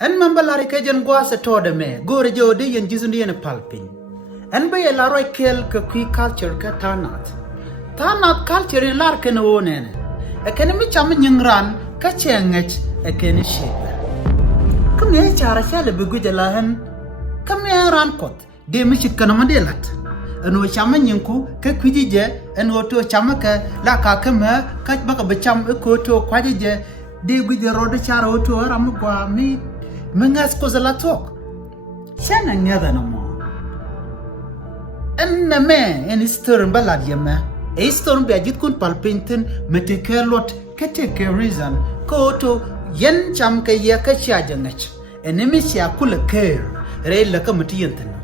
En mambalari ke jen gwa se tode me gore jodi yen jizundi yen palpin. En be la roi kel ke kui culture ke tanat. Tanat culture in lar ken wonene. E ken mi cham nyingran ka chengech e ken shebe. Kum ye chara chale be gujala hen kam ye ran kot de mi chikana mandelat. En wo cham nyinku ke kwijije en wo to cham ke la ka kema ka baka be cham e ko to kwajije de guje rodo chara wo to ram gwa mi Mengas kozala tok. Shana nyada no mo. Enna me en istorum balad yema. E istorum be ajit kun palpinten meteke lot keteke reason ko to yen cham ke ya ka chaja ngach. Enemi sia kula care re la ka mutiyentan.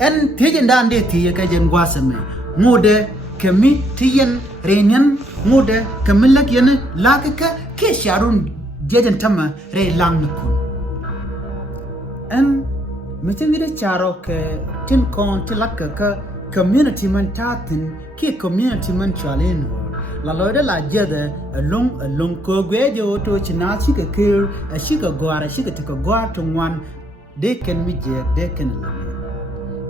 En tijin dande tiye ka jen gwasame. Ngode kemi tiyen renyan ngode kamilak yen lakaka ke sharun jejen tama re lang nakun. En metemire charo ke tin kon tilaka ka community man tatin ki community man chalen la loida la jede along ko gweje oto china chika kir a chika gwara chika tika gwar to ngwan de ken mi je de ken la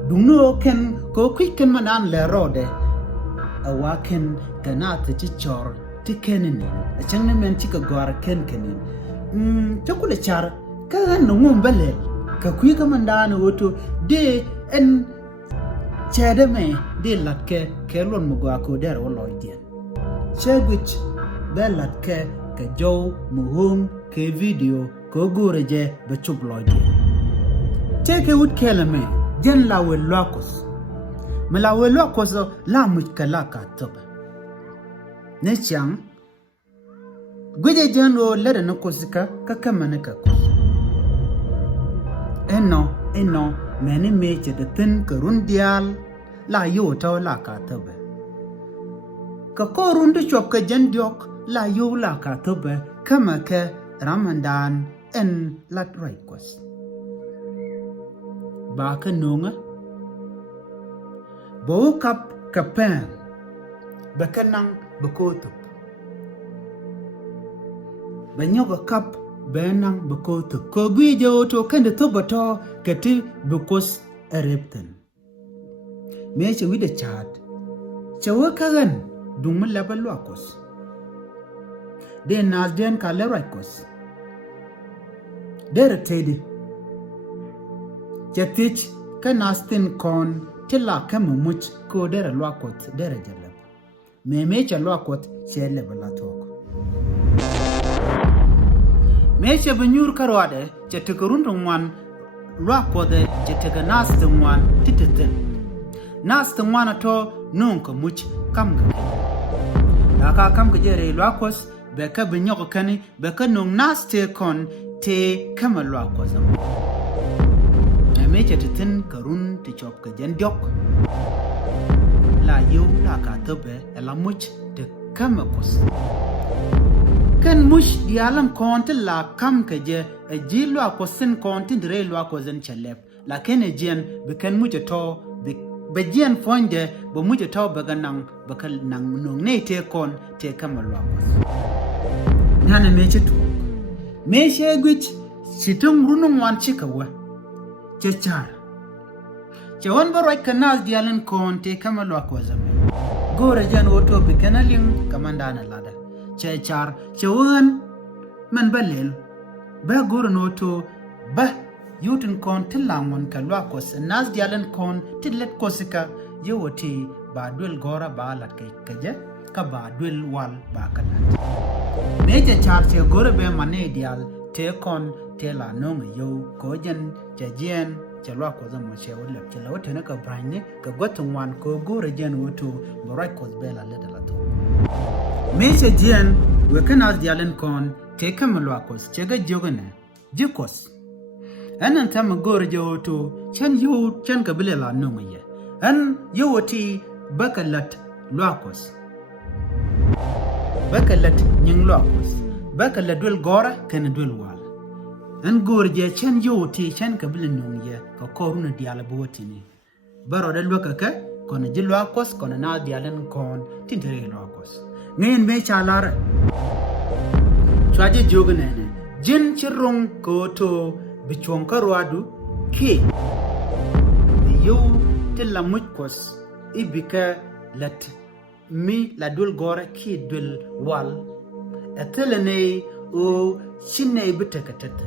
duno ken ko quicken manan le rode a waken ganata ti chor ti kenin a changne men chika gwara ken kenin chokule char ka no ngumbele ka kui ka mandana woto de en chede me de latke ke lon mugwa ko der wolo idien chegwich de latke ke jow muhum ke video ko goreje be chubloide teke wut kelame jen la we lokos me la we lokos la mukala ka top ne chang gweje jen o lede no kosika ka kamane ka ko eno meni meche de tin karundial la yo to la ka tobe ka korun de chop ka jendiok la yo la ka tobe kama ke ramadan en lat raikos ba ka nunga bo kap kapan ba kanang bakoto ba nyoga kap benang bakoto ko gwije oto kende tobato kati bukos erepten meche wide chat chawa kagan dung labal wakos de nazden kale rakos der tedi chatich kanastin kon tilla kamuch ko der lwakot der jalab me meche lwakot shele balatok meche benyur karwade chetikurun rungwan lwakode chetega nas tungwan titeten nas tungwan to nunko much kamga laka kamga jere lwakos beka benyoko kani beka nung nas te kon te kama lwakos meche titen karun te chopka jendiok la yu laka tobe ela much te kama kos kan mush dialam konti la kam keje e jilwa ko sin konti dire lwa ko zen chalep la ken ejien be kan muje to be jien fonde bo muje to be ganang be kal nang nong ne te kon te kamalwa ko nana meche to meche gwich situng runung wan chikawa chechar chawon bo right kanal dialan konti kamalwa ko zame gore jan woto be kanaling kamandana lada chechar chawan man balel ba gornoto ba yutun kon tilamon kalwakos nas dialen kon tidlet kosika yewoti ba dwel gora ba lat kay kaje ka ba dwel wal ba kalat meje char che gore be mane dial te kon tela nong yo kojen jajen chalwa ko zamo che wala chela wote na ka branye ka gotun wan ko gore jen woto borai kos bela ledala to meche jien wekanas dialen kon teka malwakos chega jogane jikos anan tam gor joto chan yo chan kabilela nonye an yowoti bakalat lwakos bakalat nying lwakos bakalat dul gora kan dul wal an gor je chan yowoti chan kabile nonye ka koruna diala botini baro dal wakaka kon jilwakos kon na dialen kon tintere lwakos ngayon me chalar chwaje jogne jin chirung koto bichong karwadu ki yu tilla mujkos ibika lat mi la dul gore ki dul wal atelene o shinne bitakatat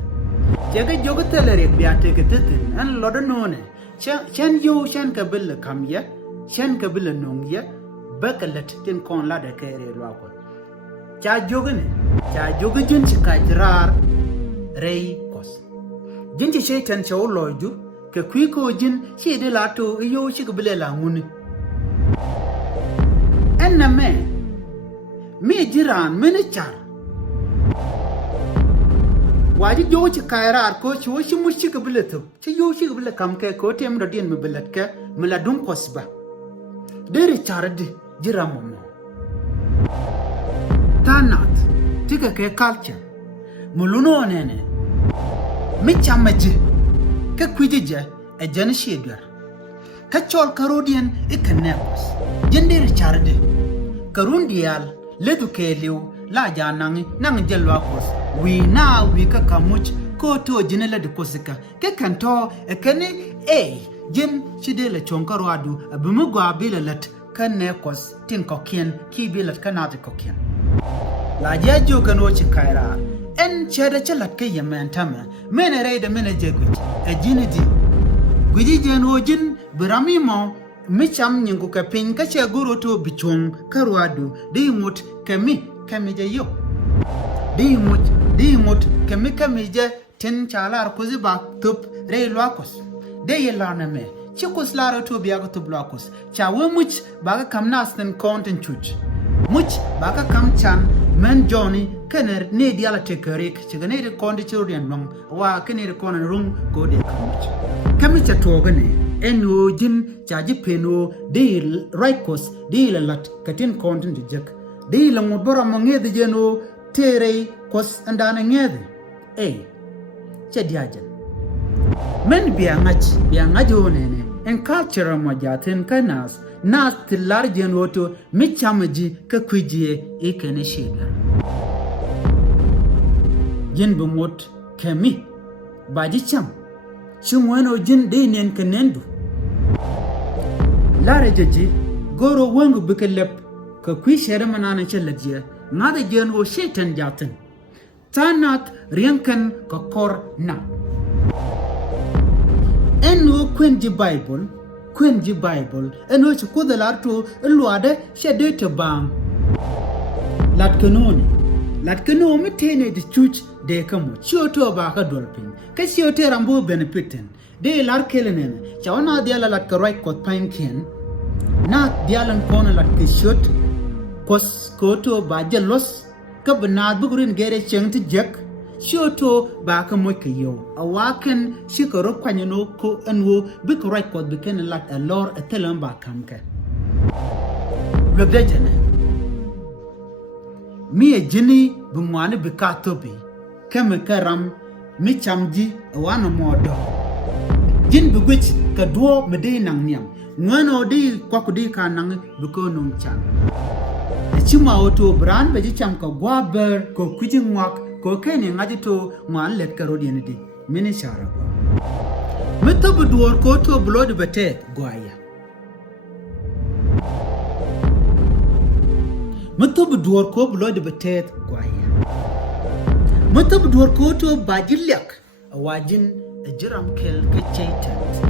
jaga joga telere biatakatat an lodonone chan yu chan kabil kamya chan kabil nongya bakalat tin kon la de kere rwako cha joga jin chikajrar rei kos jin chi shaitan chaw loju ke kwiko jin chi de lato yo chi kabile la nguni enna me jiran mene char waji jo chi kairar ko chi mushi kabile to chi yo chi kabile kam ke ko tem do din me belat ke mala dun kosba dere charde jiramo tanat tika ke culture muluno nene mi chamaji ka kwijije e jana shedwar ka chol karodian e kanekos jende charde karundial ledu keliu la janangi nang jelwa kos wi na wi ka kamuch ko to jinela de kosika ke kanto e kane jin chidele chonkarwadu abumu gwa bilelat kanekos tin kokien ki bilet kanade kokien la jajo kano chikaira en chede chalat ke yementama mene reide mene jegut e jinidi gwidi jeno jin bramimo micham nyingu ka pin ka che guru to bichong karwadu dimut kami je yo dimut kami je tin chalar kuzi bak tup rei lwakos de yelana me chikus laro to biago to blokos chawe much baga kamnas ten content chuch much baga kam chan men Johnny kener ne diala tekerik chigane de kondi churian long wa kenere kona rung go de kamuch kamicha togane eno jin chaji peno de right course de lat katin content jek de la mudbara mangede jeno tere kos andana ngede chadiajan men biangach onene en culture mojaten kanas na tilar jenoto michamaji ka kwijie ikene shida jin bumot kemi baji cham chumweno jin de nen kenendu lare jeji goro wangu bikelep ka kwi shere manana chelajia ngada jeno shetan jaten tanat riankan ka kor na eno kwenji bible eno chikuda larto luade shedete bang latkano mitene de chuch de kamo chioto ba ka dolpin ka chiote rambo benefiten de lar kelenen chawana diala lat ka right kot painken na dialan kona lat ke shot kos koto ba jelos ka banad bugurin gere chengti jek Shoto ba ka mokiyo awaken shikoro kwanyano ko enwo bik right kod biken lat a lor a telam ba kamke lobdejene mi jini bumwane bikatobi keme karam mi chamji wana modo jin bugwich ka duo mede nang niam ngano di kwakudi ka nang biko nung chan chima oto bran beji cham ka gwaber ko kujingwak ko kene ngaji to ngwan let karodian di mini shara ko metobu duor ko to blood betet goya metobu duor ko blood betet goya metobu duor ko to bajilyak wajin jiram kel ke chaitat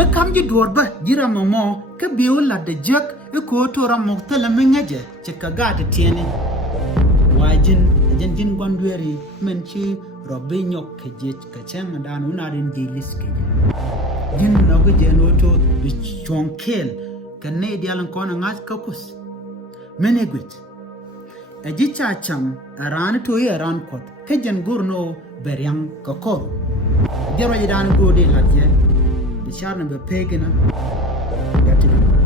makamji duor ba jiram mo ke biwla de jak ko to ram muktala mengaje chikaga de tiene wajin jin gwandweri menchi robbe nyok kejech kachang dan unarin dilis keje jin nogo jenoto bichonkel kanne dialan kona ngat kakus menegwit ajicha cham aran to yaran kot kejen gurno beryang kakor jero jidan gode latye bisharna be pegena yatina